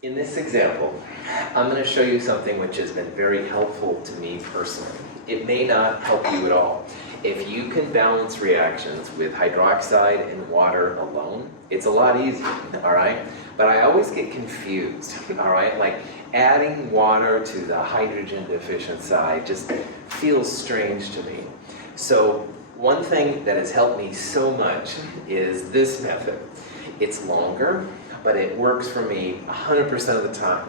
In this example, I'm going to show you something which has been very helpful to me personally. It may not help you at all. If you can balance reactions with hydroxide and water alone, it's a lot easier, all right? But I always get confused, all right? Like adding water to the hydrogen deficient side just feels strange to me. So one thing that has helped me so much is this method. It's longer, but it works for me 100% of the time.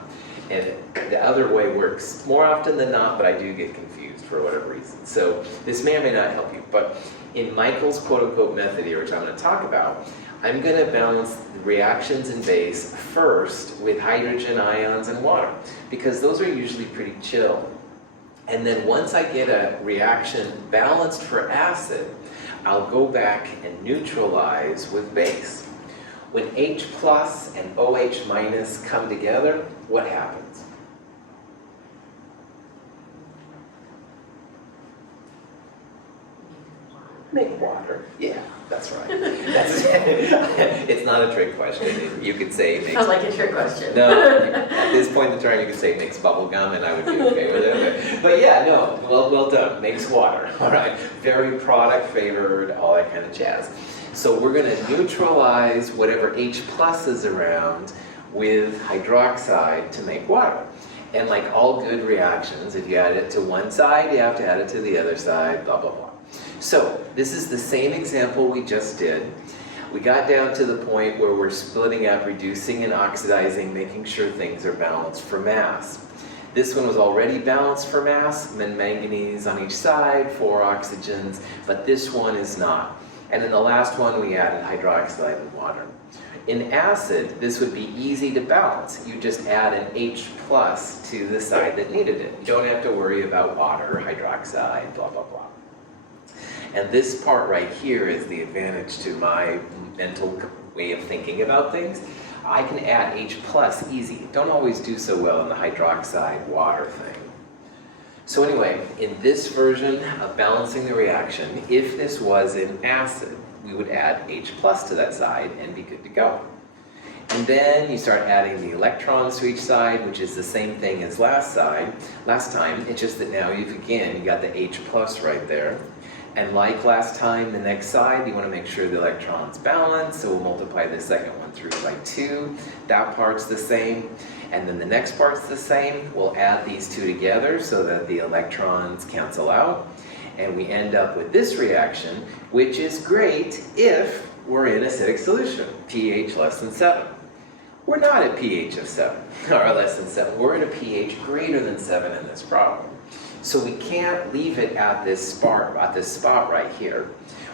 And the other way works more often than not, but I do get confused for whatever reason. So this may or may not help you, but in Michael's quote-unquote method here, which I'm going to talk about, I'm going to balance the reactions in base first with hydrogen ions and water, because those are usually pretty chill. And then once I get a reaction balanced for acid, I'll go back and neutralize with base. When H plus and OH minus come together, what happens? Make water. Yeah, that's right. It's not a trick question. You could say makes... Sounds like a trick question. No, at this point in the turn you could say makes bubble gum and I would be okay with it. But yeah, no, well done. Makes water. All right. Very product favored, all that kind of jazz. So we're going to neutralize whatever H plus is around with hydroxide to make water. And like all good reactions, if you add it to one side, you have to add it to the other side, blah, blah, blah. So this is the same example we just did. We got down to the point where we're splitting up, reducing and oxidizing, making sure things are balanced for mass. This one was already balanced for mass, and manganese on each side, 4 oxygens, but this one is not. And in the last one, we added hydroxide and water. In acid, this would be easy to balance. You just add an H plus to the side that needed it. You don't have to worry about water, hydroxide, blah, blah, blah. And this part right here is the advantage to my mental way of thinking about things. I can add H plus easy. Don't always do so well in the hydroxide water thing. So anyway, in this version of balancing the reaction, if this was in acid, we would add H plus to that side and be good to go. And then you start adding the electrons to each side, which is the same thing as last time. It's just that now you got the H plus right there. And like last time, the next side, you want to make sure the electron's balanced, so we'll multiply the second one through by 2. That part's the same. And then the next part's the same. We'll add these two together so that the electrons cancel out. And we end up with this reaction, which is great if we're in acidic solution, pH less than 7. We're not at pH of 7, or less than 7. We're at a pH greater than 7 in this problem. So we can't leave it at this spot right here.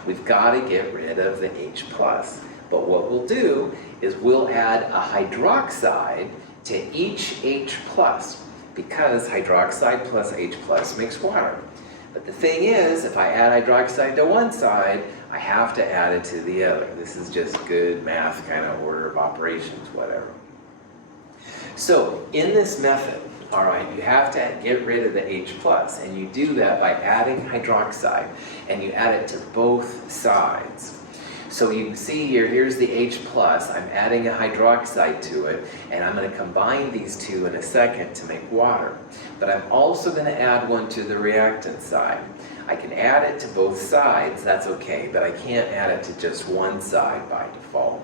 We've got to get rid of the H plus. But what we'll do is we'll add a hydroxide to each H plus, because hydroxide plus H plus makes water. But the thing is, if I add hydroxide to one side, I have to add it to the other. This is just good math kind of order of operations, whatever. So in this method, all right, you have to get rid of the H plus, and you do that by adding hydroxide, and you add it to both sides. So you can see here, here's the H plus, I'm adding a hydroxide to it, and I'm going to combine these two in a second to make water. But I'm also going to add one to the reactant side. I can add it to both sides, that's okay, but I can't add it to just one side by default.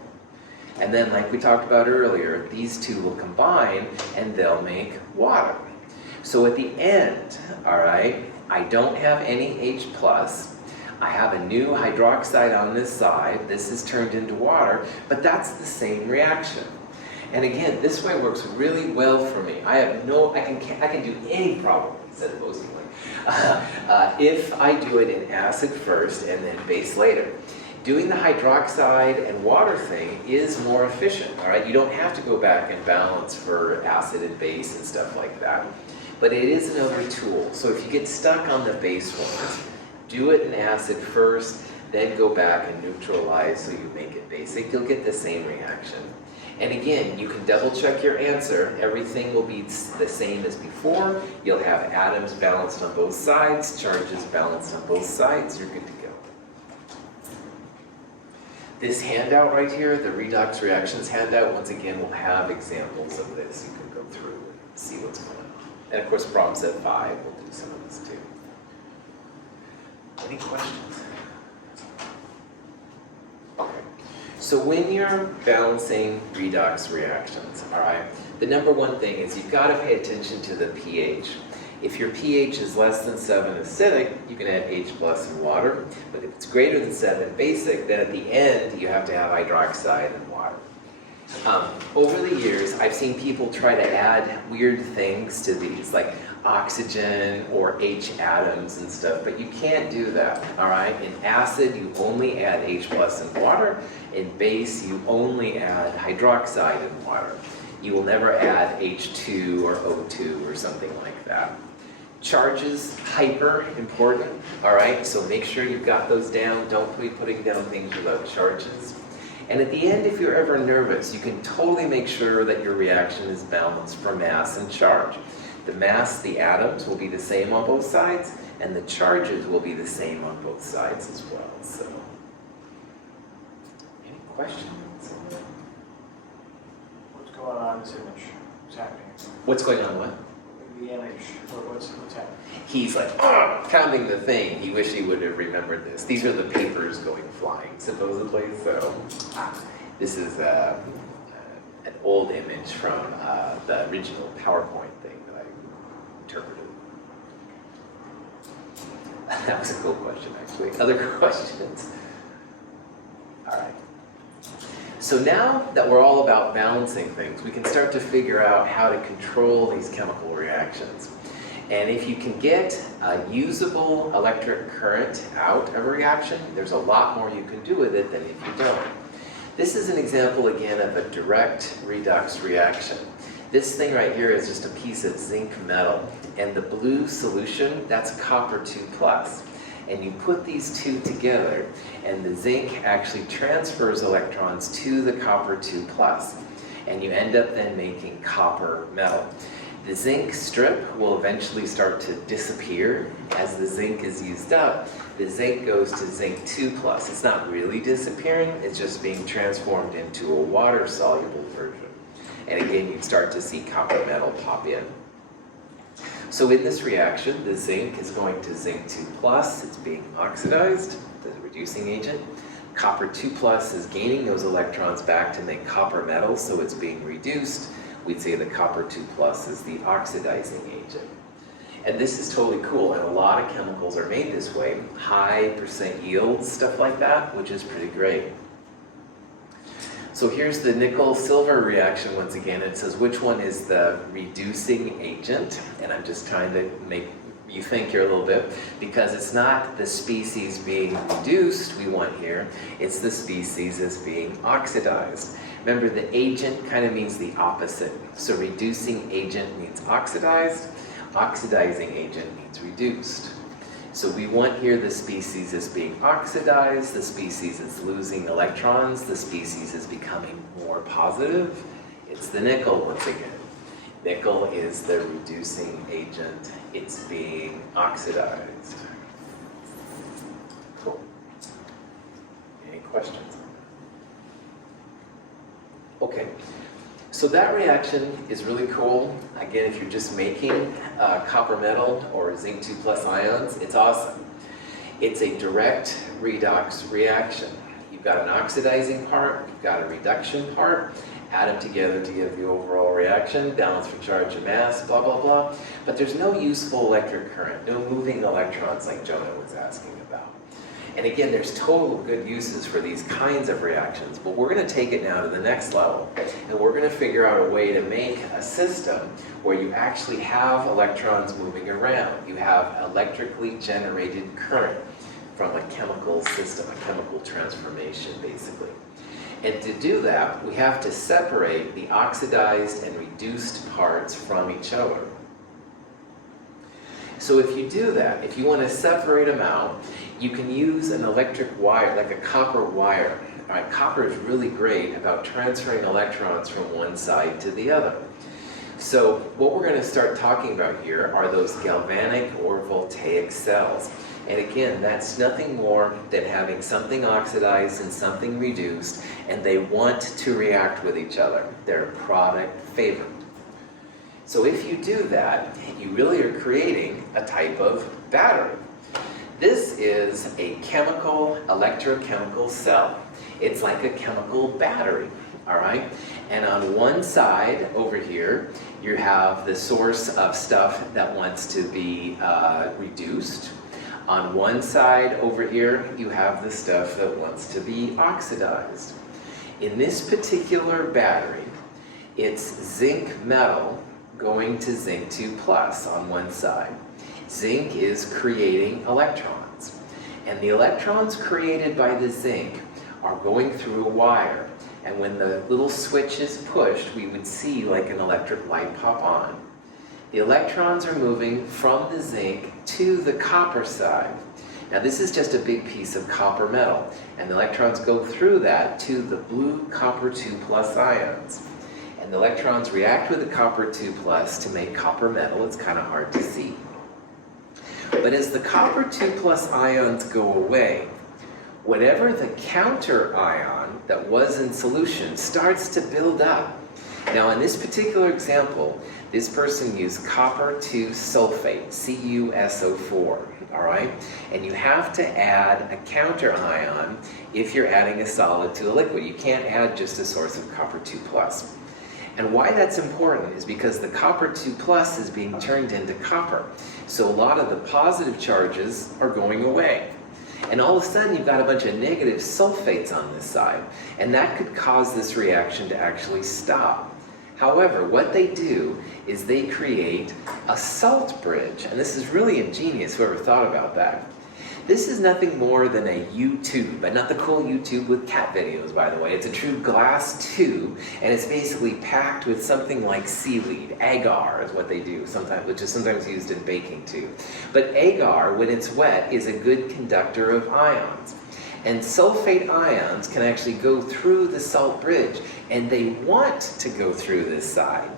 And then, like we talked about earlier, these two will combine and they'll make water. So at the end, all right, I don't have any H plus. I have a new hydroxide on this side. This is turned into water, but that's the same reaction. And again, this way works really well for me. I can do any problem, said Bosley. If I do it in acid first and then base later. Doing the hydroxide and water thing is more efficient, all right? You don't have to go back and balance for acid and base and stuff like that. But it is another tool. So if you get stuck on the base ones, do it in acid first, then go back and neutralize so you make it basic. You'll get the same reaction. And again, you can double check your answer. Everything will be the same as before. You'll have atoms balanced on both sides, charges balanced on both sides. You're good to go. This handout right here, the redox reactions handout, once again, will have examples of this. You can go through and see what's going on. And of course, problem set 5 will do some of this too. Any questions? Okay. So when you're balancing redox reactions, all right, the number one thing is you've got to pay attention to the pH. If your pH is less than 7 acidic, you can add H plus in water. But if it's greater than 7 basic, then at the end, you have to have hydroxide and water. Over the years, I've seen people try to add weird things to these, like oxygen or H atoms and stuff, but you can't do that, all right? In acid, you only add H plus in water. In base, you only add hydroxide in water. You will never add H2 or O2 or something like that. Charges, hyper important, all right? So make sure you've got those down. Don't be putting down things without charges. And at the end, if you're ever nervous, you can totally make sure that your reaction is balanced for mass and charge. The mass, the atoms, will be the same on both sides, and the charges will be the same on both sides as well. So, any questions? What's going on in this image? What's happening? What's going on what? The image. What's happening? He's like, counting the thing. He wished he would have remembered this. These are the papers going flying, supposedly. So this is an old image from the original PowerPoint thing that I interpreted. That was a cool question, actually. Other questions? All right. So now that we're all about balancing things, we can start to figure out how to control these chemical reactions. And if you can get a usable electric current out of a reaction, there's a lot more you can do with it than if you don't. This is an example, again, of a direct redox reaction. This thing right here is just a piece of zinc metal. And the blue solution, that's copper 2+. And you put these two together, and the zinc actually transfers electrons to the copper 2+. And you end up then making copper metal. The zinc strip will eventually start to disappear as the zinc is used up. The zinc goes to zinc 2+. It's not really disappearing, it's just being transformed into a water-soluble version. And again, you start to see copper metal pop in. So in this reaction, the zinc is going to zinc 2+, it's being oxidized, the reducing agent. Copper 2+ is gaining those electrons back to make copper metal, so it's being reduced. We'd say the copper 2+ is the oxidizing agent. And this is totally cool, and a lot of chemicals are made this way. High percent yields, stuff like that, which is pretty great. So here's the nickel-silver reaction once again. It says which one is the reducing agent, and I'm just trying to make you think here a little bit, because it's not the species being reduced we want here, it's the species as being oxidized. Remember, the agent kind of means the opposite. So reducing agent means oxidized, oxidizing agent means reduced. So we want here the species is being oxidized, the species is losing electrons, the species is becoming more positive. It's the nickel once again. Nickel is the reducing agent. It's being oxidized. Cool. Any questions? Okay. So that reaction is really cool. Again, if you're just making copper metal or zinc 2+ ions, it's awesome. It's a direct redox reaction. You've got an oxidizing part, you've got a reduction part, add them together to give the overall reaction, balance for charge and mass, blah, blah, blah. But there's no useful electric current, no moving electrons like Jonah was asking about. And again, there's total good uses for these kinds of reactions, but we're going to take it now to the next level, and we're going to figure out a way to make a system where you actually have electrons moving around. You have electrically generated current from a chemical system, a chemical transformation, basically. And to do that, we have to separate the oxidized and reduced parts from each other. So if you do that, if you want to separate them out, you can use an electric wire, like a copper wire. All right, copper is really great about transferring electrons from one side to the other. So what we're going to start talking about here are those galvanic or voltaic cells. And again, that's nothing more than having something oxidized and something reduced, and they want to react with each other. They're product favored. So if you do that, you really are creating a type of battery. This is a chemical, electrochemical cell. It's like a chemical battery, all right? And on one side over here, you have the source of stuff that wants to be reduced. On one side over here, you have the stuff that wants to be oxidized. In this particular battery, it's zinc metal going to zinc 2 plus on one side. Zinc is creating electrons. And the electrons created by the zinc are going through a wire. And when the little switch is pushed, we would see like an electric light pop on. The electrons are moving from the zinc to the copper side. Now this is just a big piece of copper metal, and the electrons go through that to the blue copper 2 plus ions. And the electrons react with the copper 2 plus to make copper metal. It's kind of hard to see. But as the copper 2 plus ions go away, whatever the counter ion that was in solution starts to build up. Now in this particular example, this person used copper 2 sulfate, CuSO4, all right? And you have to add a counter ion if you're adding a solid to a liquid. You can't add just a source of copper 2 plus. And why that's important is because the copper 2 plus is being turned into copper. So a lot of the positive charges are going away. And all of a sudden you've got a bunch of negative sulfates on this side. And that could cause this reaction to actually stop. However, what they do is they create a salt bridge. And this is really ingenious, whoever thought about that. This is nothing more than a U-tube, but not the cool U-tube with cat videos, by the way. It's a true glass tube, and it's basically packed with something like seaweed. Agar is what they do sometimes, which is sometimes used in baking too. But agar, when it's wet, is a good conductor of ions. And sulfate ions can actually go through the salt bridge, and they want to go through this side.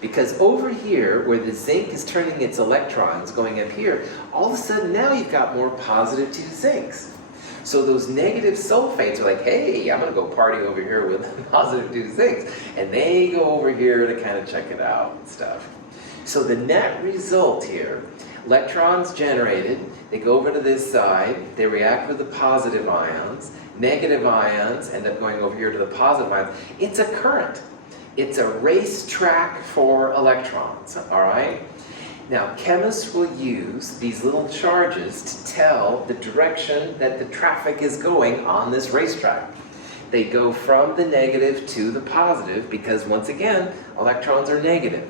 Because over here, where the zinc is turning its electrons going up here, all of a sudden now you've got more positive 2 zincs. So those negative sulfates are like, hey, I'm going to go party over here with positive 2 zincs. And they go over here to kind of check it out and stuff. So the net result here, electrons generated, they go over to this side, they react with the positive ions, negative ions end up going over here to the positive ions. It's a current. It's a racetrack for electrons, all right? Now, chemists will use these little charges to tell the direction that the traffic is going on this racetrack. They go from the negative to the positive because, once again, electrons are negative.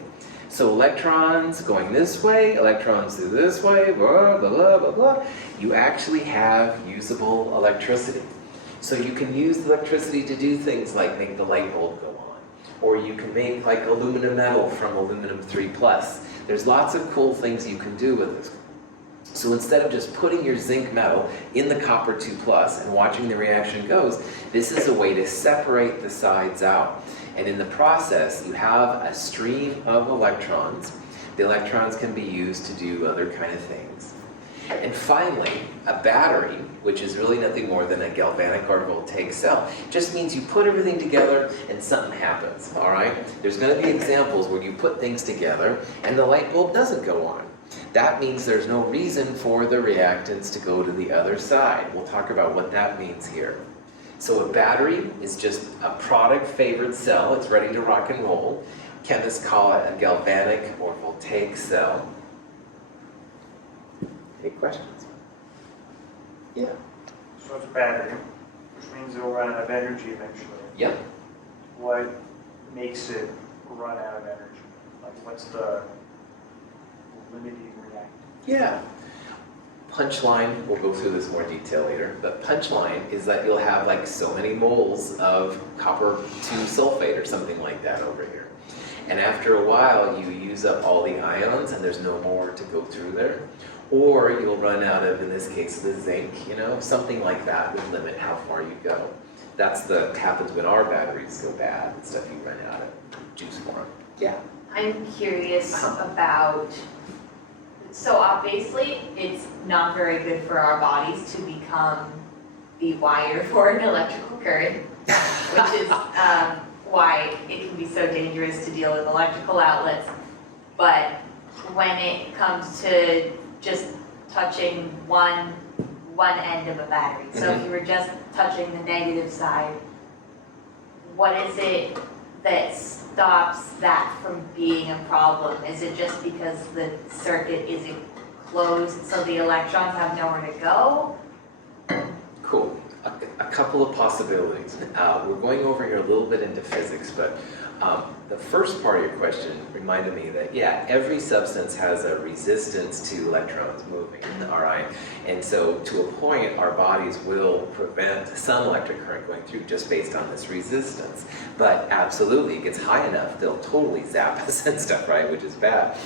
So electrons going this way, electrons through this way, blah, blah, blah, blah, blah. You actually have usable electricity. So you can use the electricity to do things like make the light bulb go on. Or you can make like aluminum metal from aluminum 3 plus. There's lots of cool things you can do with this. So instead of just putting your zinc metal in the copper 2 plus and watching the reaction goes, this is a way to separate the sides out. And in the process, you have a stream of electrons. The electrons can be used to do other kind of things. And finally, a battery, which is really nothing more than a galvanic or voltaic cell, just means you put everything together and something happens, all right? There's going to be examples where you put things together and the light bulb doesn't go on. That means there's no reason for the reactants to go to the other side. We'll talk about what that means here. So a battery is just a product-favored cell. It's ready to rock and roll. Chemists call it a galvanic or voltaic cell. Any questions? Yeah. So it's a battery, which means it'll run out of energy eventually. Yep. What makes it run out of energy? Like, what's the limiting reactant? Yeah. Punchline, we'll go through this in more detail later, but punchline is that you'll have like so many moles of copper 2 sulfate or something like that over here. And after a while, you use up all the ions and there's no more to go through there. Or you'll run out of, in this case, the zinc, something like that would limit how far you go. That's what happens when our batteries go bad and stuff, you run out of juice for them. Yeah. I'm curious about So obviously, it's not very good for our bodies to become the wire for an electrical current, which is why it can be so dangerous to deal with electrical outlets. But when it comes to just touching one end of a battery, so if you were just touching the negative side, what is it that stops that from being a problem? Is it just because the circuit isn't closed so the electrons have nowhere to go? Cool. A couple of possibilities. We're going over here a little bit into physics, but the first part of your question reminded me that, yeah, every substance has a resistance to electrons moving, all right? And so to a point, our bodies will prevent some electric current going through just based on this resistance. But absolutely, it gets high enough, they'll totally zap us and stuff, right, which is bad.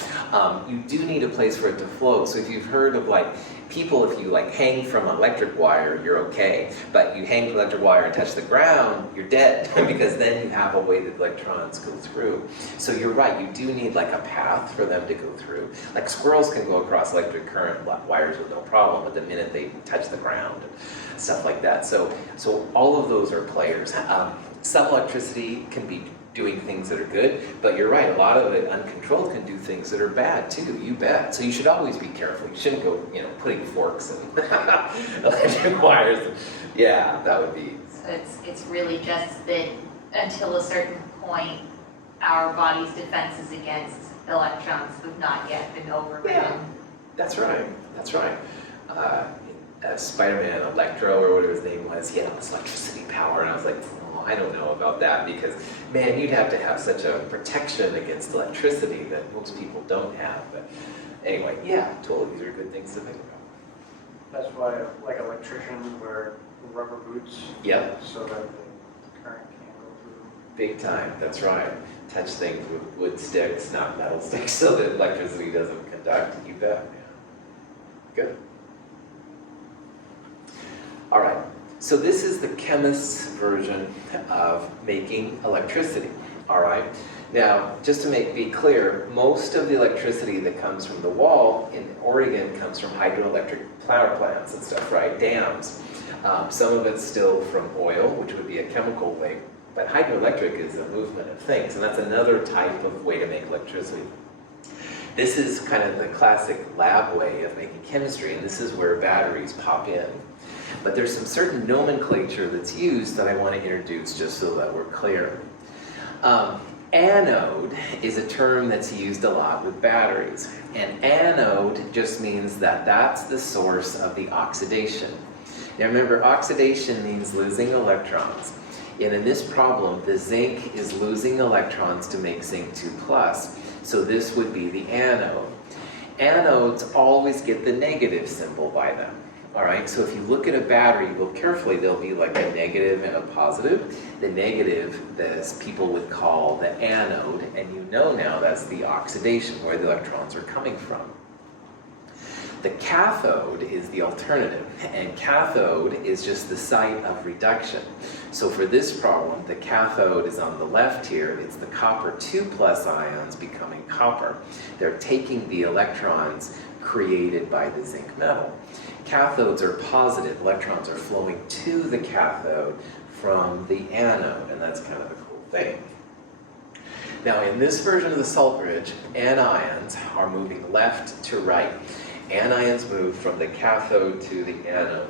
You do need a place for it to flow. So if you've heard of like, people, if you like hang from an electric wire, you're okay. But you hang from an electric wire and touch the ground, you're dead because then you have a way that electrons go through. So you're right, you do need like a path for them to go through. Like squirrels can go across electric current wires with no problem, but the minute they touch the ground and stuff like that. So all of those are players. Some electricity can be doing things that are good, but you're right, a lot of it uncontrolled can do things that are bad too, you bet. So you should always be careful. You shouldn't go, putting forks in electric wires. Yeah, that would be. So it's really just that until a certain point, our body's defenses against electrons have not yet been overridden. Yeah, that's right, that's right. Spider-Man, Electro, or whatever his name was, he had this electricity power, and I was like, I don't know about that, because, man, you'd have to have such a protection against electricity that most people don't have. But anyway, yeah, totally, these are good things to think about. That's why, like, electricians wear rubber boots. Yep. So that the current can't go through. Big time, that's right. Touch things with wood sticks, not metal sticks, so that electricity doesn't conduct. You bet, yeah. Good. All right. So this is the chemist's version of making electricity, all right? Now, just to be clear, most of the electricity that comes from the wall in Oregon comes from hydroelectric power plants and stuff, right? Dams. Some of it's still from oil, which would be a chemical way, but hydroelectric is a movement of things, and that's another type of way to make electricity. This is kind of the classic lab way of making chemistry, and this is where batteries pop in. But there's some certain nomenclature that's used that I want to introduce just so that we're clear. Anode is a term that's used a lot with batteries. And anode just means that that's the source of the oxidation. Now remember, oxidation means losing electrons. And in this problem, the zinc is losing electrons to make zinc 2+. So this would be the anode. Anodes always get the negative symbol by them. All right, so if you look at a battery, look carefully, there'll be like a negative and a positive. The negative, as people would call the anode, and you know now that's the oxidation, where the electrons are coming from. The cathode is the alternative, and cathode is just the site of reduction. So for this problem, the cathode is on the left here. It's the copper 2+ ions becoming copper. They're taking the electrons created by the zinc metal. Cathodes are positive. Electrons are flowing to the cathode from the anode, and that's kind of a cool thing. Now, in this version of the salt bridge, anions are moving left to right. Anions move from the cathode to the anode.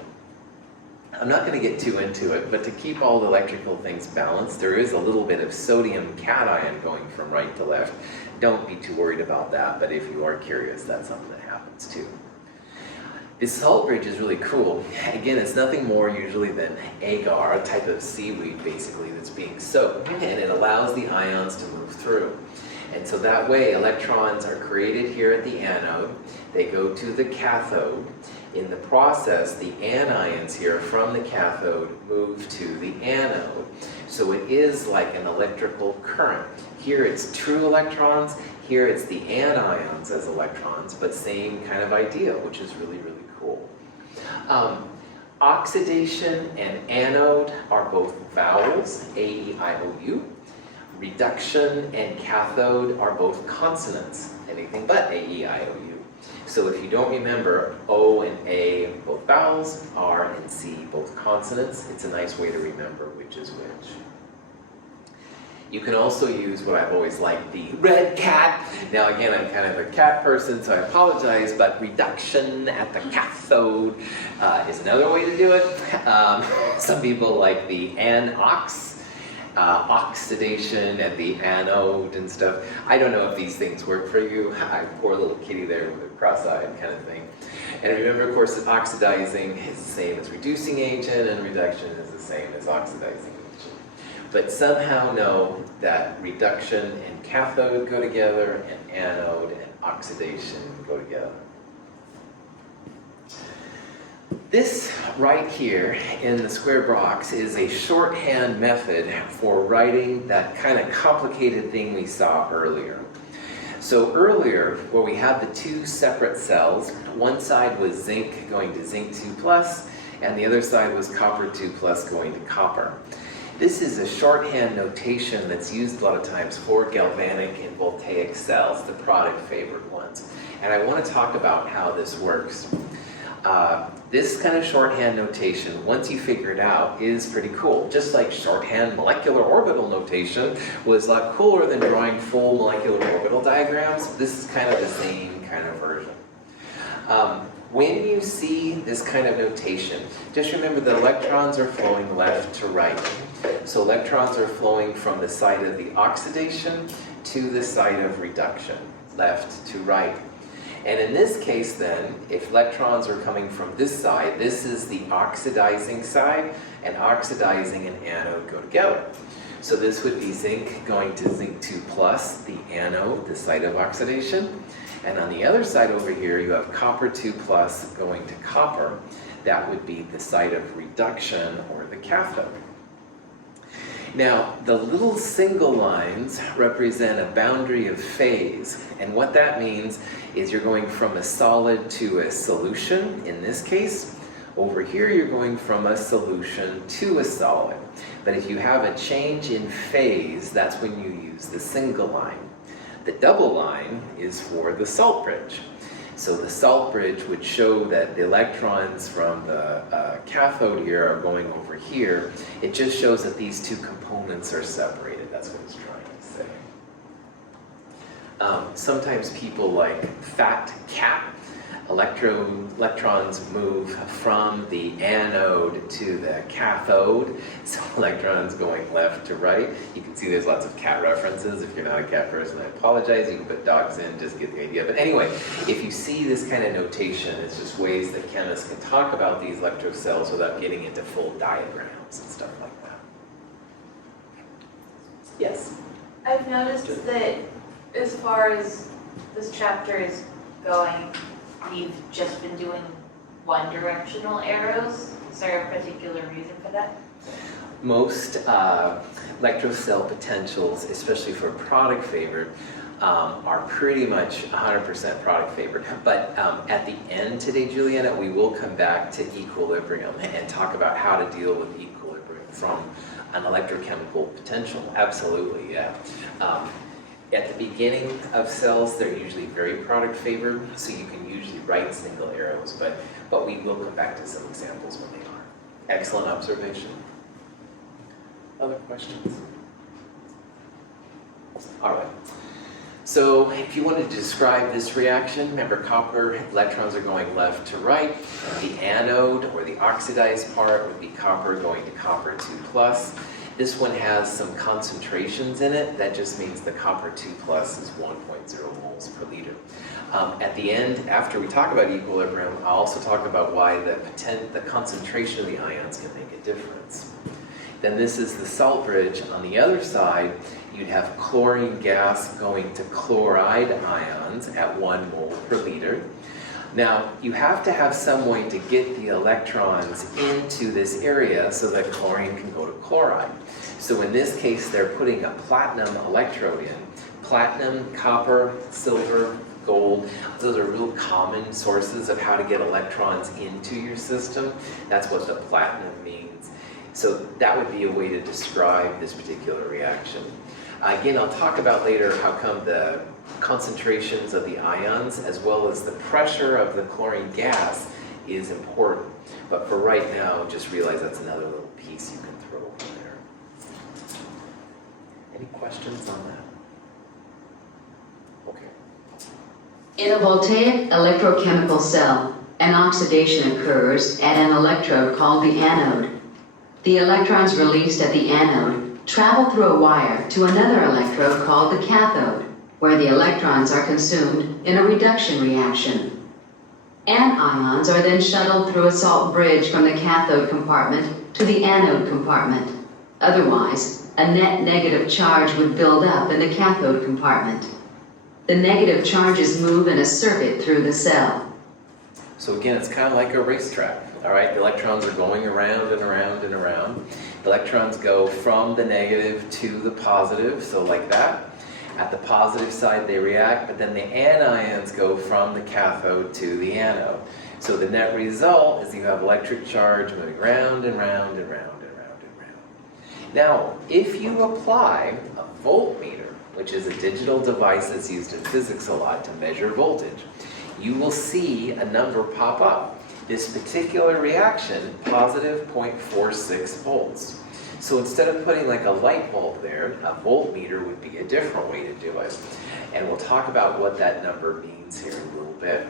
I'm not going to get too into it, but to keep all the electrical things balanced, there is a little bit of sodium cation going from right to left. Don't be too worried about that, but if you are curious, that's something that happens too. This salt bridge is really cool. Again, it's nothing more usually than agar, a type of seaweed basically that's being soaked, and it allows the ions to move through. And so that way, electrons are created here at the anode. They go to the cathode. In the process, the anions here from the cathode move to the anode. So it is like an electrical current. Here it's true electrons. Here it's the anions as electrons, but same kind of idea, which is really, really cool. Oxidation and anode are both vowels, A-E-I-O-U. Reduction and cathode are both consonants, anything but A-E-I-O-U. So if you don't remember, O and A both vowels, R and C both consonants, it's a nice way to remember which is which. You can also use what I've always liked, the red cat. Now again, I'm kind of a cat person, so I apologize, but reduction at the cathode is another way to do it. Some people like the anox, oxidation at the anode and stuff. I don't know if these things work for you. Poor little kitty there with a cross-eyed kind of thing. And remember, of course, that oxidizing is the same as reducing agent, and reduction is the same as oxidizing agent. But somehow know that reduction and cathode go together, and anode and oxidation go together. This right here in the square box is a shorthand method for writing that kind of complicated thing we saw earlier. So earlier, where we had the two separate cells, one side was zinc going to zinc 2+, and the other side was copper 2+ going to copper. This is a shorthand notation that's used a lot of times for galvanic and voltaic cells, the product favored ones. And I want to talk about how this works. This kind of shorthand notation, once you figure it out, is pretty cool. Just like shorthand molecular orbital notation was a lot cooler than drawing full molecular orbital diagrams. This is kind of the same kind of version. When you see this kind of notation, just remember that electrons are flowing left to right. So electrons are flowing from the side of the oxidation to the side of reduction, left to right. And in this case then, if electrons are coming from this side, this is the oxidizing side, and oxidizing and anode go together. So this would be zinc going to zinc 2+, the anode, the site of oxidation. And on the other side over here, you have copper 2+ going to copper. That would be the site of reduction, or the cathode. Now, the little single lines represent a boundary of phase, and what that means is you're going from a solid to a solution, in this case. Over here, you're going from a solution to a solid. But if you have a change in phase, that's when you use the single line. The double line is for the salt bridge. So the salt bridge would show that the electrons from the cathode here are going over here. It just shows that these two components are separated. That's what it's trying to say. Sometimes people like fat cap. Electrons move from the anode to the cathode, so electrons going left to right. You can see there's lots of cat references. If you're not a cat person, I apologize. You can put dogs in, just get the idea. But anyway, if you see this kind of notation, it's just ways that chemists can talk about these electrocells without getting into full diagrams and stuff like that. Yes? I've noticed that as far as this chapter is going, we've just been doing one directional arrows. Is there a particular reason for that? Most electrocell potentials, especially for product favored, are pretty much 100% product favored. But at the end today, Juliana, we will come back to equilibrium and talk about how to deal with equilibrium from an electrochemical potential. Absolutely, yeah. At the beginning of cells, they're usually very product favored, so you can usually write single arrows, but we will come back to some examples when they are. Excellent observation. Other questions? All right. So if you wanted to describe this reaction, remember copper electrons are going left to right. The anode, or the oxidized part, would be copper going to copper 2+. This one has some concentrations in it. That just means the copper 2+ is 1.0 moles per liter. At the end, after we talk about equilibrium, I'll also talk about why the concentration of the ions can make a difference. Then this is the salt bridge. On the other side, you'd have chlorine gas going to chloride ions at 1 mole per liter. Now, you have to have some way to get the electrons into this area so that chlorine can go to chloride. So in this case, they're putting a platinum electrode in. Platinum, copper, silver, gold, those are real common sources of how to get electrons into your system. That's what the platinum means. So that would be a way to describe this particular reaction. Again, I'll talk about later how come the concentrations of the ions as well as the pressure of the chlorine gas is important. But for right now, just realize that's another little piece you can throw in there. Any questions on that? Okay. In a voltaic electrochemical cell, an oxidation occurs at an electrode called the anode. The electrons released at the anode travel through a wire to another electrode called the cathode, where the electrons are consumed in a reduction reaction. Anions are then shuttled through a salt bridge from the cathode compartment to the anode compartment. Otherwise, a net negative charge would build up in the cathode compartment. The negative charges move in a circuit through the cell. So again, it's kind of like a racetrack, all right? The electrons are going around and around and around. Electrons go from the negative to the positive, so like that. At the positive side, they react, but then the anions go from the cathode to the anode. So the net result is you have electric charge moving round and round and round and round and round. Now, if you apply a voltmeter, which is a digital device that's used in physics a lot to measure voltage, you will see a number pop up. This particular reaction, positive 0.46 volts. So instead of putting like a light bulb there, a voltmeter would be a different way to do it. And we'll talk about what that number means here in a little bit.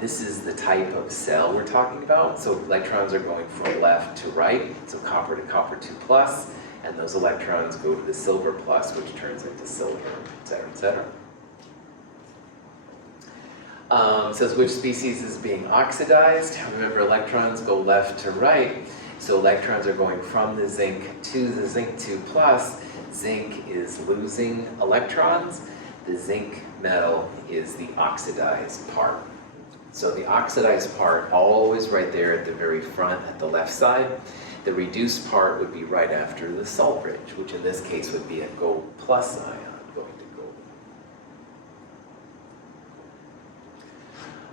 This is the type of cell we're talking about. So electrons are going from left to right, so copper to copper 2 plus, and those electrons go to the silver plus, which turns into silver, et cetera, et cetera. Says which species is being oxidized. Remember, electrons go left to right. So electrons are going from the zinc to the zinc 2 plus. Zinc is losing electrons. The zinc metal is the oxidized part. So the oxidized part, always right there at the very front at the left side. The reduced part would be right after the salt bridge, which in this case would be a gold plus ion going to gold.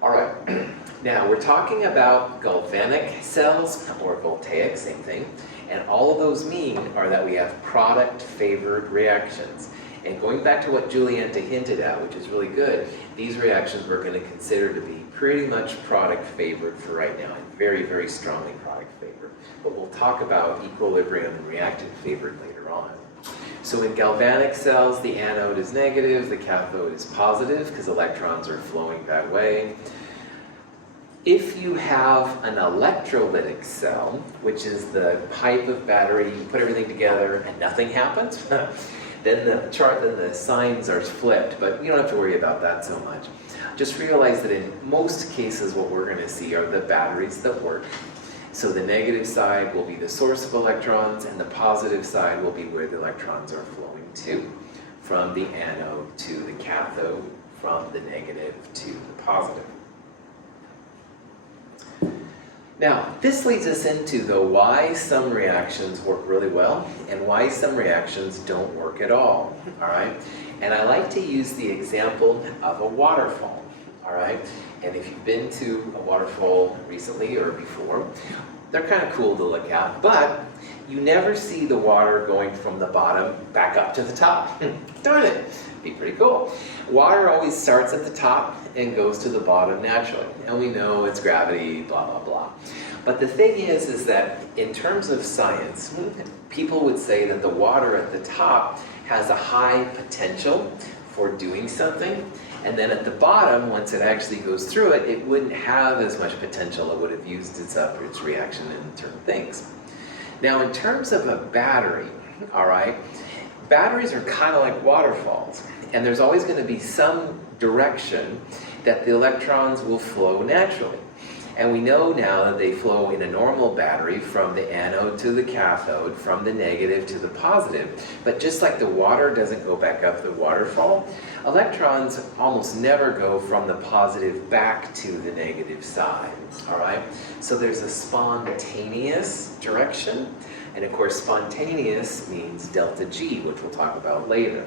All right. Now, we're talking about galvanic cells, or voltaic, same thing, and all of those mean are that we have product-favored reactions. And going back to what Julianta hinted at, which is really good, these reactions we're going to consider to be pretty much product-favored for right now, and very, very strongly product-favored. But we'll talk about equilibrium and reactant-favored later on. So in galvanic cells, the anode is negative, the cathode is positive, because electrons are flowing that way. If you have an electrolytic cell, which is the type of battery, you put everything together and nothing happens, then the signs are flipped, but you don't have to worry about that so much. Just realize that in most cases what we're going to see are the batteries that work. So the negative side will be the source of electrons, and the positive side will be where the electrons are flowing to, from the anode to the cathode, from the negative to the positive. Now, this leads us into, though, why some reactions work really well and why some reactions don't work at all, right? And I like to use the example of a waterfall, all right? And if you've been to a waterfall recently or before, they're kind of cool to look at, but you never see the water going from the bottom back up to the top. Darn it, be pretty cool. Water always starts at the top and goes to the bottom naturally. And we know it's gravity, blah, blah, blah. But the thing is that in terms of science, people would say that the water at the top has a high potential for doing something. And then at the bottom, once it actually goes through it, it wouldn't have as much potential. It would have used its reaction in certain things. Now, in terms of a battery, all right, batteries are kind of like waterfalls. And there's always going to be some direction that the electrons will flow naturally. And we know now that they flow in a normal battery from the anode to the cathode, from the negative to the positive. But just like the water doesn't go back up the waterfall, electrons almost never go from the positive back to the negative side, all right? So there's a spontaneous direction, and of course spontaneous means delta G, which we'll talk about later.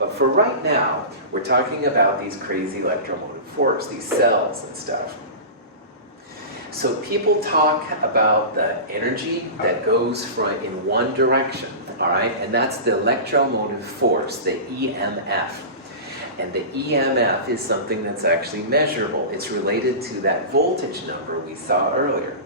But for right now, we're talking about these crazy electromotive force, these cells and stuff. So people talk about the energy that goes in one direction, all right? And that's the electromotive force, the EMF. And the EMF is something that's actually measurable. It's related to that voltage number we saw earlier.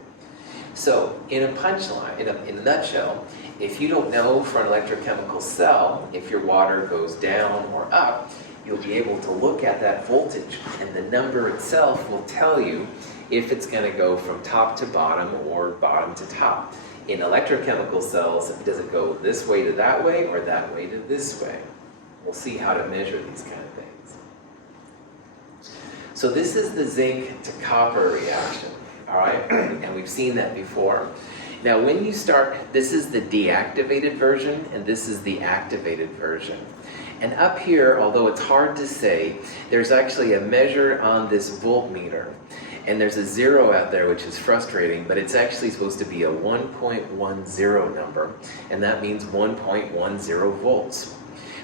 So in a punchline, in a nutshell, if you don't know for an electrochemical cell, if your water goes down or up, you'll be able to look at that voltage, and the number itself will tell you if it's going to go from top to bottom or bottom to top. In electrochemical cells, does it go this way to that way or that way to this way? We'll see how to measure these kind of things. So this is the zinc to copper reaction, all right? And we've seen that before. Now when you start, this is the deactivated version and this is the activated version. And up here, although it's hard to say, there's actually a measure on this voltmeter. And there's a 0 out there, which is frustrating, but it's actually supposed to be a 1.10 number, and that means 1.10 volts.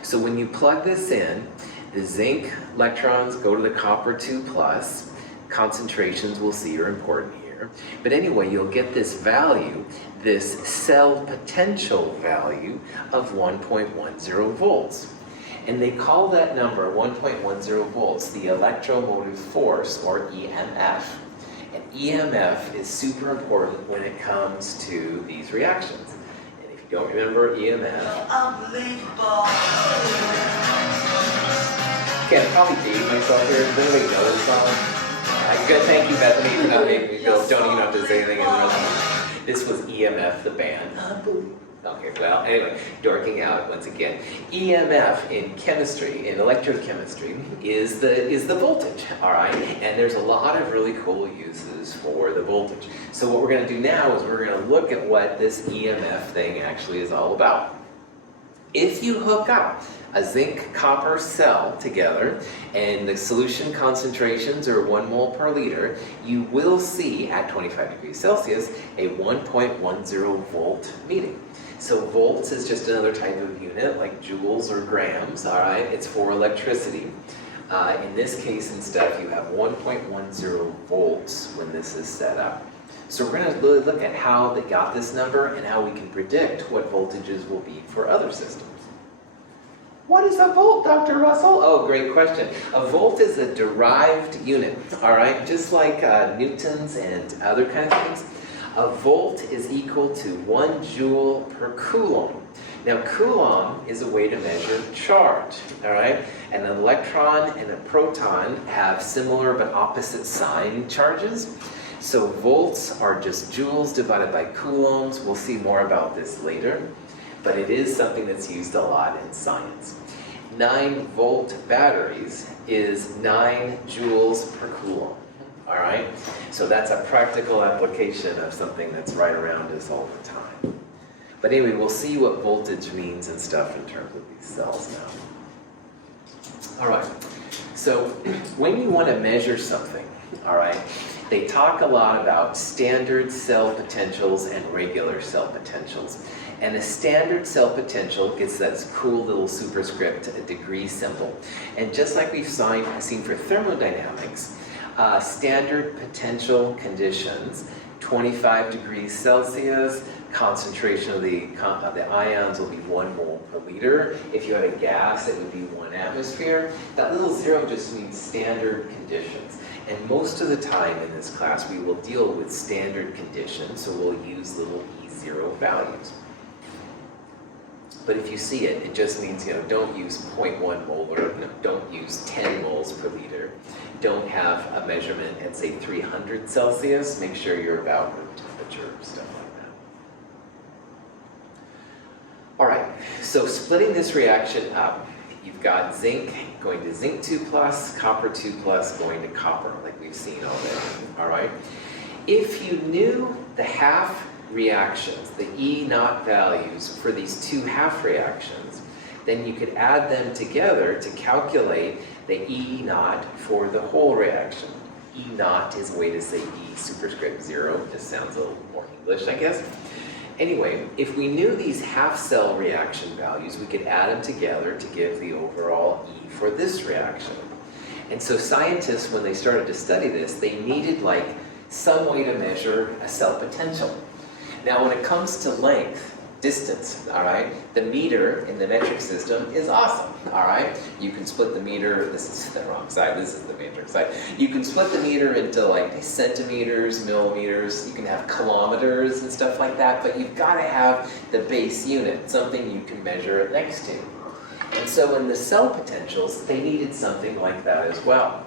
So when you plug this in, the zinc electrons go to the copper 2+, concentrations we'll see are important here. But anyway, you'll get this value, this cell potential value of 1.10 volts. And they call that number, 1.10 volts, the electromotive force, or EMF. And EMF is super important when it comes to these reactions. And if you don't remember EMF... Unbelievable! Okay, I'll probably date myself here. Does anybody know this song? Good, thank you, Bethany, for not making me go, don't even have to say anything in the rest. This was EMF, the band. Unbelievable. Okay, well, anyway, dorking out once again. EMF in chemistry, in electrochemistry, is the voltage, all right? And there's a lot of really cool uses for the voltage. So what we're going to do now is we're going to look at what this EMF thing actually is all about. If you hook up a zinc copper cell together and the solution concentrations are 1 mole per liter, you will see at 25 degrees Celsius a 1.10 volt meeting. So volts is just another type of unit like joules or grams, all right? It's for electricity. In this case and stuff, you have 1.10 volts when this is set up. So we're going to look at how they got this number and how we can predict what voltages will be for other systems. What is a volt, Dr. Russell? Oh, great question. A volt is a derived unit, all right? Just like newtons and other kind of things. A volt is equal to 1 joule per coulomb. Now, coulomb is a way to measure charge, all right? And an electron and a proton have similar but opposite sign charges. So volts are just joules divided by coulombs. We'll see more about this later, but it is something that's used a lot in science. 9-volt batteries is 9 joules per coulomb. All right, so that's a practical application of something that's right around us all the time. But anyway, we'll see what voltage means and stuff in terms of these cells now. All right, so when you want to measure something, all right, they talk a lot about standard cell potentials and regular cell potentials. And a standard cell potential gets that cool little superscript, a degree symbol. And just like we've seen for thermodynamics, standard potential conditions, 25 degrees Celsius, concentration of the ions will be 1 mole per liter. If you had a gas, it would be 1 atmosphere. That little 0 just means standard conditions. And most of the time in this class, we will deal with standard conditions, so we'll use little E0 values. But if you see it, it just means, don't use 0.1 molar, don't use 10 moles per liter. Don't have a measurement at, say, 300 Celsius. Make sure you're about room temperature, stuff like that. All right, so splitting this reaction up, you've got zinc going to zinc 2+, copper 2+, going to copper, like we've seen already, all right? If you knew the half reactions, the E0 values for these 2 half reactions, then you could add them together to calculate the E0 for the whole reaction. E0 is a way to say E superscript 0, just sounds a little more English, I guess. Anyway, if we knew these half cell reaction values, we could add them together to give the overall E for this reaction. And so scientists, when they started to study this, they needed some way to measure a cell potential. Now when it comes to length, distance, all right? The meter in the metric system is awesome, all right? You can split the meter, this is the wrong side, this is the metric side. You can split the meter into like centimeters, millimeters, you can have kilometers and stuff like that, but you've got to have the base unit, something you can measure it next to. And so in the cell potentials, they needed something like that as well.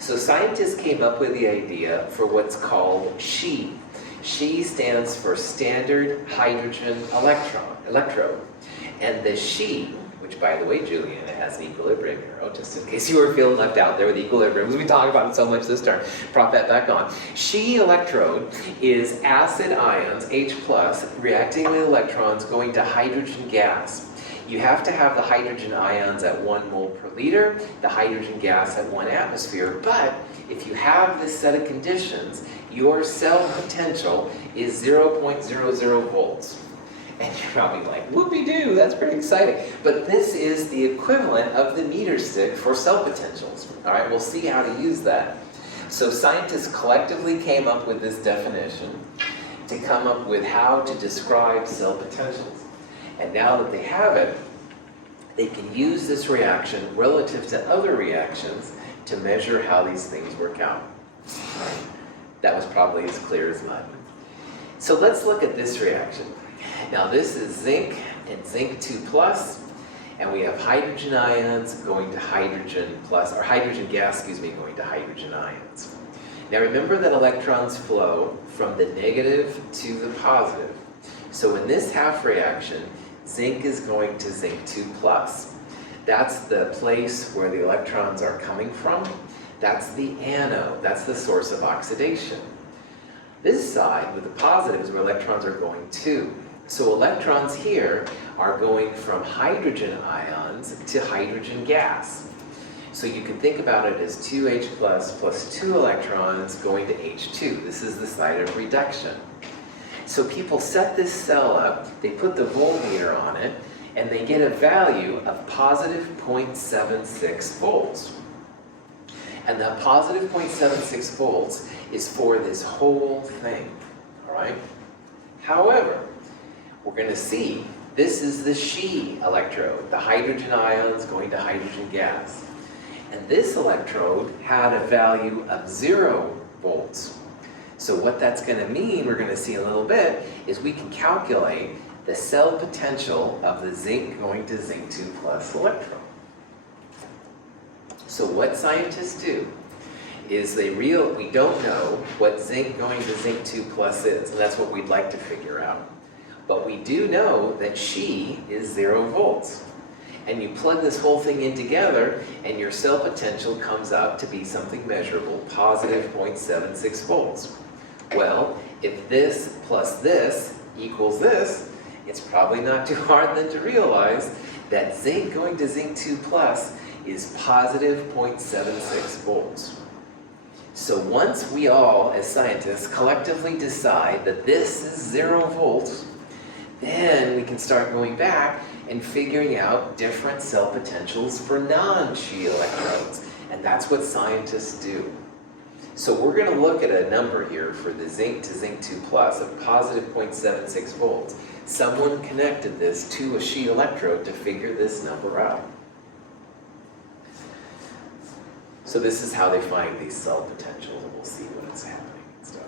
So scientists came up with the idea for what's called SHE. SHE stands for Standard Hydrogen Electrode. And the SHE, which by the way, Julian, it has an equilibrium arrow, just in case you were feeling left out there with equilibrium. We talk about it so much this term. Prop that back on. SHE electrode is acid ions, H+, reacting with electrons going to hydrogen gas. You have to have the hydrogen ions at 1 mole per liter, the hydrogen gas at 1 atmosphere, but if you have this set of conditions, your cell potential is 0.00 volts. And you're probably like, whoopee-doo, that's pretty exciting. But this is the equivalent of the meter stick for cell potentials. All right, we'll see how to use that. So scientists collectively came up with this definition to come up with how to describe cell potentials. And now that they have it, they can use this reaction relative to other reactions to measure how these things work out. That was probably as clear as mud. So let's look at this reaction. Now this is zinc and zinc 2+, and we have hydrogen ions going to hydrogen plus, or hydrogen gas, going to hydrogen ions. Now remember that electrons flow from the negative to the positive. So in this half reaction, zinc is going to zinc 2+. That's the place where the electrons are coming from. That's the anode. That's the source of oxidation. This side, with the positive, is where electrons are going to. So electrons here are going from hydrogen ions to hydrogen gas. So you can think about it as 2H plus 2 electrons going to H2. This is the side of reduction. So people set this cell up, they put the voltmeter on it, and they get a value of positive 0.76 volts. And that positive 0.76 volts is for this whole thing, all right? However, we're going to see this is the SHE electrode, the hydrogen ions going to hydrogen gas. And this electrode had a value of 0 volts. So what that's going to mean, we're going to see a little bit, is we can calculate the cell potential of the zinc going to zinc 2+ electrode. So what scientists do is we don't know what zinc going to zinc 2+ is, and that's what we'd like to figure out. But we do know that SHE is 0 volts. And you plug this whole thing in together, and your cell potential comes out to be something measurable, positive 0.76 volts. Well, if this plus this equals this, it's probably not too hard then to realize that zinc going to zinc 2+ is positive 0.76 volts. So once we all, as scientists, collectively decide that this is 0 volts, then we can start going back and figuring out different cell potentials for non-SHE electrodes. And that's what scientists do. So we're going to look at a number here for the zinc to zinc 2+ of positive 0.76 volts. Someone connected this to a SHE electrode to figure this number out. So this is how they find these cell potentials, and we'll see what's happening and stuff.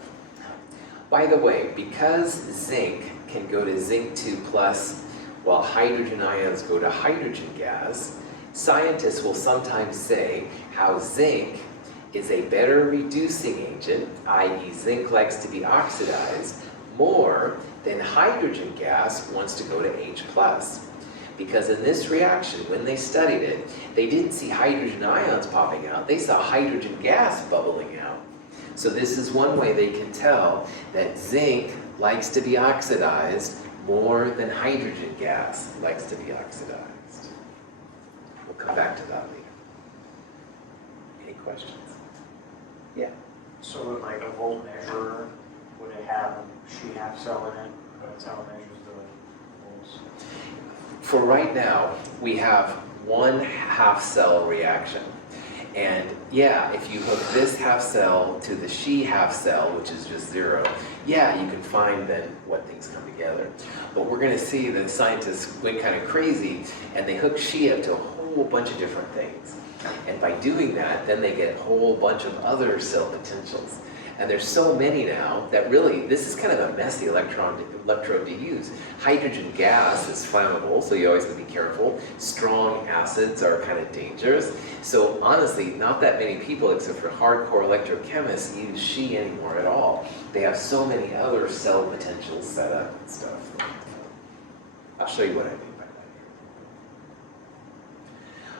By the way, because zinc can go to zinc 2+ while hydrogen ions go to hydrogen gas, scientists will sometimes say how zinc is a better reducing agent, i.e. zinc likes to be oxidized, more than hydrogen gas wants to go to H+. Because in this reaction, when they studied it, they didn't see hydrogen ions popping out, they saw hydrogen gas bubbling out. So this is one way they can tell that zinc likes to be oxidized more than hydrogen gas likes to be oxidized. We'll come back to that later. Any questions? Yeah. So with like a volt measurer, would it have a SHE half cell in it? That's how it measures the volts. For right now, we have one half cell reaction. And yeah, if you hook this half cell to the She half cell, which is just 0, yeah, you can find then what things come together. But we're going to see that scientists went kind of crazy and they hooked She up to a whole bunch of different things. And by doing that, then they get a whole bunch of other cell potentials. And there's so many now that really, this is kind of a messy electrode to use. Hydrogen gas is flammable, so you always have to be careful. Strong acids are kind of dangerous. So honestly, not that many people, except for hardcore electrochemists, use She anymore at all. They have so many other cell potentials set up and stuff. I'll show you what I mean by that here.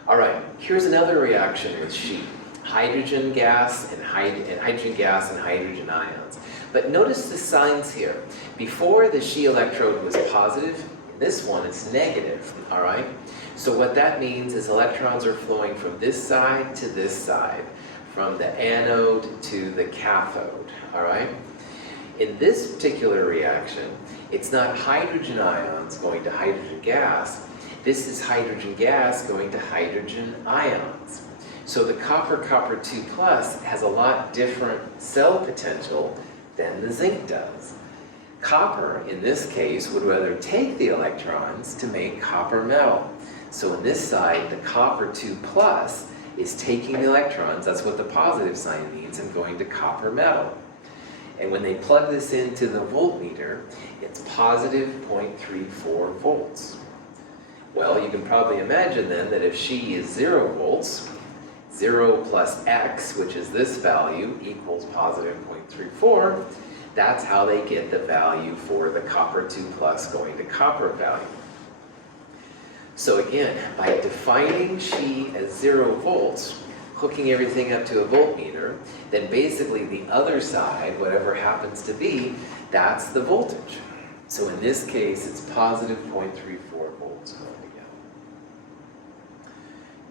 All right, here's another reaction with She. Hydrogen gas and hydrogen ions. But notice the signs here. Before the She electrode was positive, in this one it's negative, all right? So what that means is electrons are flowing from this side to this side, from the anode to the cathode, all right? In this particular reaction, it's not hydrogen ions going to hydrogen gas. This is hydrogen gas going to hydrogen ions. So the copper 2 plus has a lot different cell potential than the zinc does. Copper, in this case, would rather take the electrons to make copper metal. So in this side, the copper 2 plus is taking the electrons, that's what the positive sign means, and going to copper metal. And when they plug this into the voltmeter, it's positive 0.34 volts. Well, you can probably imagine then that if She is 0 volts, 0 plus X, which is this value, equals positive 0.34, that's how they get the value for the copper 2 plus going to copper value. So again, by defining She as 0 volts, hooking everything up to a voltmeter, then basically the other side, whatever happens to be, that's the voltage. So in this case, it's positive 0.34 volts going together.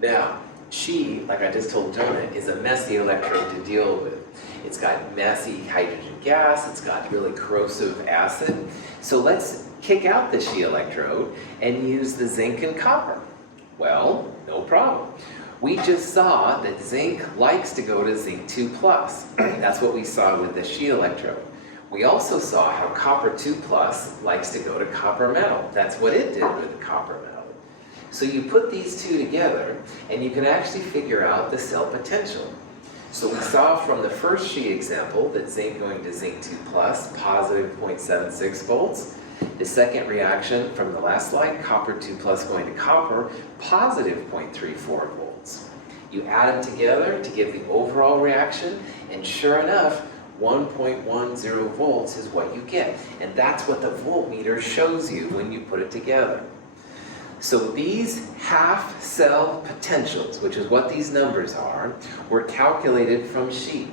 Now, She, like I just told Jonah, is a messy electrode to deal with. It's got messy hydrogen gas, it's got really corrosive acid. So let's kick out the She electrode and use the zinc and copper. Well, no problem. We just saw that zinc likes to go to zinc 2 plus. That's what we saw with the She electrode. We also saw how copper 2 plus likes to go to copper metal. That's what it did with the copper metal. So you put these two together, and you can actually figure out the cell potential. So we saw from the first She example that zinc going to zinc 2 plus, positive 0.76 volts. The second reaction from the last slide, copper 2 plus going to copper, positive 0.34 volts. You add them together to give the overall reaction, and sure enough, 1.10 volts is what you get. And that's what the voltmeter shows you when you put it together. So these half cell potentials, which is what these numbers are, were calculated from She.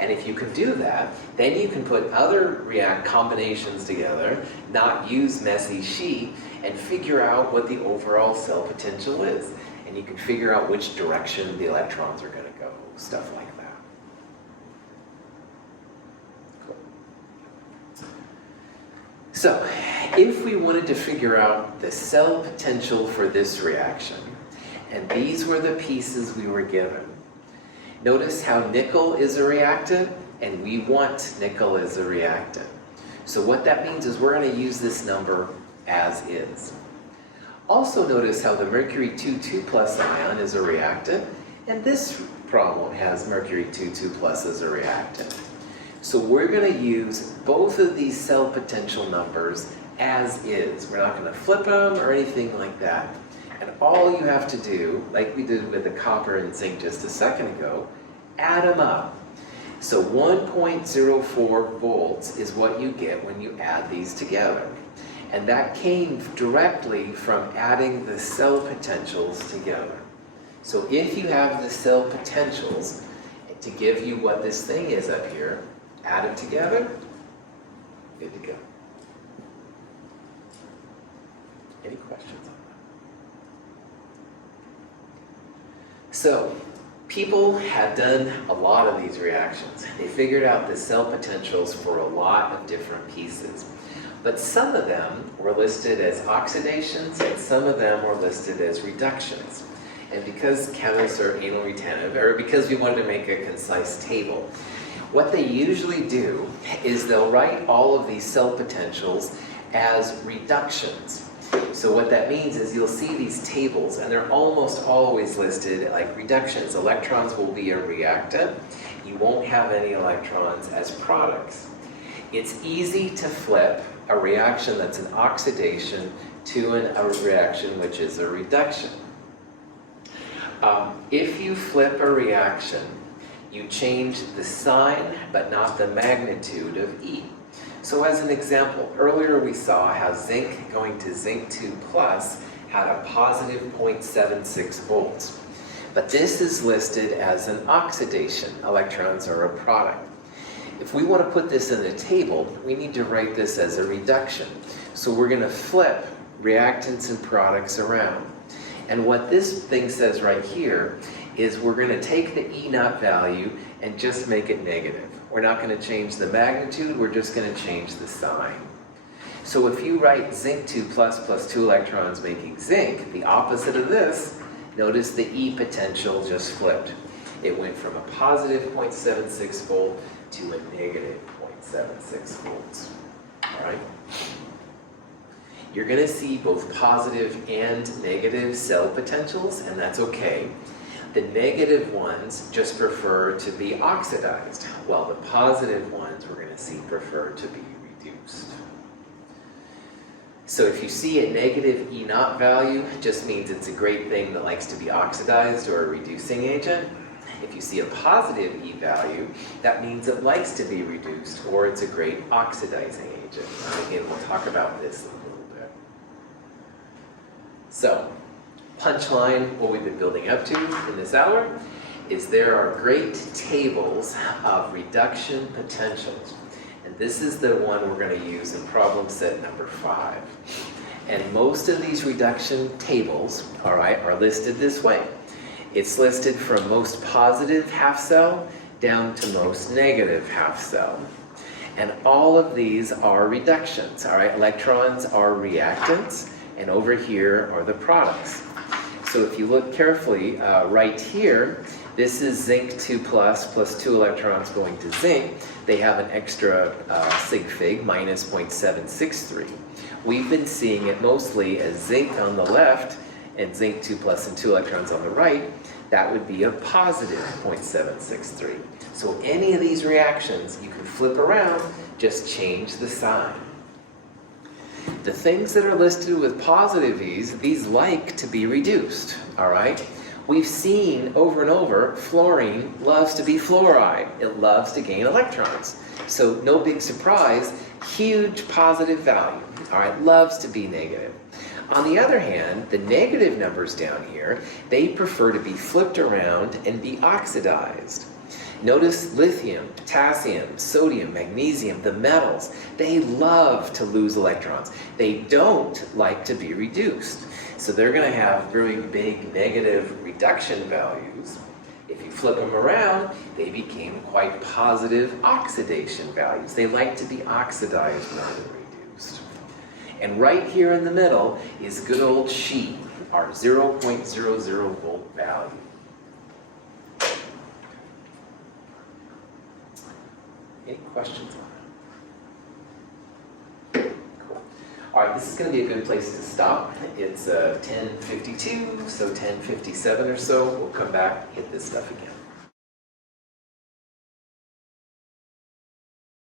And if you can do that, then you can put other react combinations together, not use messy She, and figure out what the overall cell potential is. And you can figure out which direction the electrons are going to go, stuff like that. Cool. So, if we wanted to figure out the cell potential for this reaction, and these were the pieces we were given, notice how nickel is a reactant, and we want nickel as a reactant. So what that means is we're going to use this number as is. Also notice how the mercury 2 plus ion is a reactant, and this problem has mercury 2 plus as a reactant. So we're going to use both of these cell potential numbers as is. We're not going to flip them or anything like that. And all you have to do, like we did with the copper and zinc just a second ago, add them up. So 1.04 volts is what you get when you add these together. And that came directly from adding the cell potentials together. So if you have the cell potentials to give you what this thing is up here, add them together, good to go. Any questions on that? So, people have done a lot of these reactions. They figured out the cell potentials for a lot of different pieces. But some of them were listed as oxidations and some of them were listed as reductions. and because chemists are anal retentive, or because we wanted to make a concise table, what they usually do is they'll write all of these cell potentials as reductions. So what that means is you'll see these tables, and they're almost always listed like reductions. Electrons will be a reactant. You won't have any electrons as products. It's easy to flip a reaction that's an oxidation to a reaction which is a reduction. If you flip a reaction, you change the sign but not the magnitude of E. So as an example, earlier we saw how zinc going to zinc 2 plus had a positive 0.76 volts. But this is listed as an oxidation. Electrons are a product. If we want to put this in a table, we need to write this as a reduction. So we're going to flip reactants and products around. And what this thing says right here is we're going to take the E naught value and just make it negative. We're not going to change the magnitude, we're just going to change the sign. So if you write zinc 2 plus 2 electrons making zinc, the opposite of this, notice the E potential just flipped. It went from a positive 0.76 volt to a negative 0.76 volts. All right? You're going to see both positive and negative cell potentials, and that's okay. The negative ones just prefer to be oxidized, while the positive ones we're going to see prefer to be reduced. So if you see a negative E naught value, it just means it's a great thing that likes to be oxidized or a reducing agent. If you see a positive E value, that means it likes to be reduced or it's a great oxidizing agent. And again, we'll talk about this in a little bit. So, punchline, what we've been building up to in this hour, is there are great tables of reduction potentials. And this is the one we're going to use in problem set number 5. And most of these reduction tables, all right, are listed this way. It's listed from most positive half cell down to most negative half cell. And all of these are reductions, all right? Electrons are reactants, and over here are the products. So if you look carefully, right here, this is zinc 2 plus 2 electrons going to zinc. They have an extra sig fig, minus 0.763. We've been seeing it mostly as zinc on the left and zinc 2 plus and 2 electrons on the right. That would be a positive 0.763. So any of these reactions, you can flip around, just change the sign. The things that are listed with positive E's, these like to be reduced, all right? We've seen over and over, fluorine loves to be fluoride. It loves to gain electrons. So no big surprise, huge positive value, all right? Loves to be negative. On the other hand, the negative numbers down here, they prefer to be flipped around and be oxidized. Notice lithium, potassium, sodium, magnesium, the metals, they love to lose electrons. They don't like to be reduced. So they're going to have very big negative reduction values. If you flip them around, they became quite positive oxidation values. They like to be oxidized rather than reduced. And right here in the middle is good old She, our 0.00 volt value. Any questions on that? Cool. All right, this is going to be a good place to stop. It's 10:52, so 10:57 or so. We'll come back and hit this stuff again.